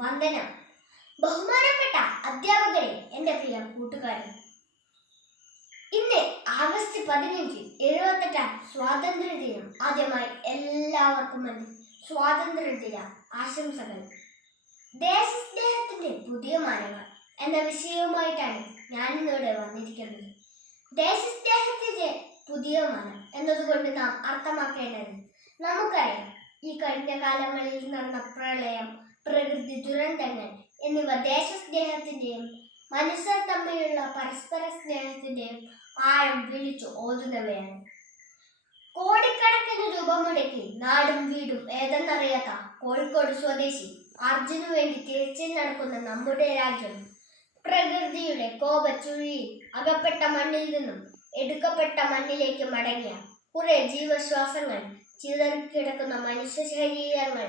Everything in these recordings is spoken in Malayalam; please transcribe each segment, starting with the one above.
വന്ദനം. ബഹുമാനപ്പെട്ട അധ്യാപകരെ എന്റെ പ്രിയ കൂട്ടുകാരൻ ഇന്ന് ആഗസ്റ്റ് പതിനഞ്ച് എഴുപത്തെട്ടാം സ്വാതന്ത്ര്യ ദിനം ആദ്യമായി എല്ലാവർക്കും എന്റെ സ്വാതന്ത്ര്യ ദിന ആശംസകൾ. ദേശസ്നേഹത്തിന്റെ പുതിയ മാനങ്ങൾ എന്ന വിഷയവുമായിട്ടാണ് ഞാൻ ഇന്നിവിടെ വന്നിരിക്കുന്നത്. ദേശസ്നേഹത്തിന്റെ പുതിയ മാനം എന്നതുകൊണ്ട് നാം അർത്ഥമാക്കേണ്ടത് നമുക്കറിയാം. ഈ കഴിഞ്ഞ കാലങ്ങളിൽ നടന്ന പ്രളയം പ്രകൃതി ദുരന്തങ്ങൾ എന്നിവ ദേശസ്നേഹത്തിന്റെയും മനുഷ്യർ തമ്മിലുള്ള പരസ്പര സ്നേഹത്തിന്റെയും ആഴം വിളിച്ചു ഓതുന്നവയാണ്. കോടിക്കണക്കിന് രൂപ മുടക്കി നാടും വീടും ഏതെന്നറിയാത്ത കോഴിക്കോട് സ്വദേശി അർജുനു വേണ്ടി തിരിച്ചു നടക്കുന്ന നമ്മുടെ രാജ്യം പ്രകൃതിയുടെ കോപച്ചുഴിയിൽ അകപ്പെട്ട മണ്ണിൽ നിന്നും എടുക്കപ്പെട്ട മണ്ണിലേക്ക് മടങ്ങിയ കുറെ ജീവശ്വാസങ്ങൾ ചിതറിക്കിടക്കുന്ന മനുഷ്യ ശരീരങ്ങൾ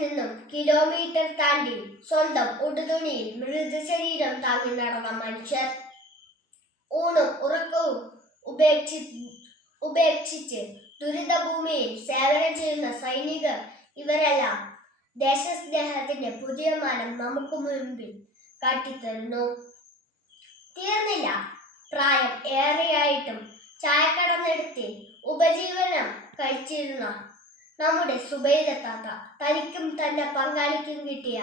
നിന്നും കിലോമീറ്റർ താണ്ടി സ്വന്തം ഉടുതുണിയിൽ മൃതശരീരം താങ്ങി നടന്ന മനുഷ്യർ. ഊണും ഉറക്കവും ഉപേക്ഷി ഉപേക്ഷിച്ച് ദുരിതഭൂമിയിൽ സേവനം ചെയ്യുന്ന സൈനികർ ഇവരെല്ലാം ദേശസ്നേഹത്തിന്റെ പുതിയ മാനം നമുക്ക് മുൻപിൽ കാട്ടിത്തരുന്നു. തീർന്നില്ല. പ്രായം ഏറെയായിട്ടും ചായക്കട നിർത്തി ഉപജീവനം കഴിച്ചിരുന്ന നമ്മുടെ സുബൈദ താത്ത തനിക്കും തന്റെ പങ്കാളിക്കും കിട്ടിയ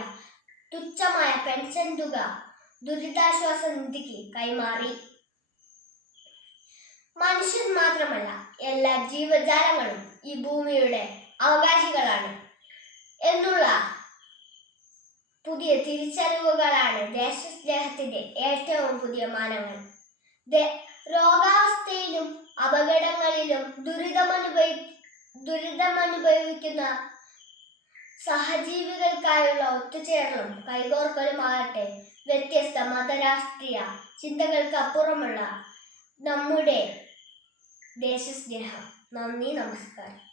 തുച്ഛമായ പെൻഷൻ തുക ദുരിതാശ്വാസ നിധിക്ക് കൈമാറി. മനുഷ്യൻ മാത്രമല്ല എല്ലാ ജീവജാലങ്ങളും ഈ ഭൂമിയുടെ അവകാശികളാണ് എന്നുള്ള പുതിയ തിരിച്ചറിവുകളാണ് ദേശസ്നേഹത്തിന്റെ ഏറ്റവും പുതിയ മാനങ്ങൾ. രോഗാവസ്ഥയിലും അപകടങ്ങളിലും ദുരിതമനുഭവി ദുരിതമനുഭവിക്കുന്ന സഹജീവികൾക്കായുള്ള ഒത്തുചേരലും കൈകോർക്കലുമാകട്ടെ. വ്യത്യസ്ത മതരാഷ്ട്രീയ ചിന്തകൾക്കപ്പുറമുള്ള നമ്മുടെ ദേശസ്നേഹം. നന്ദി നമസ്കാരം.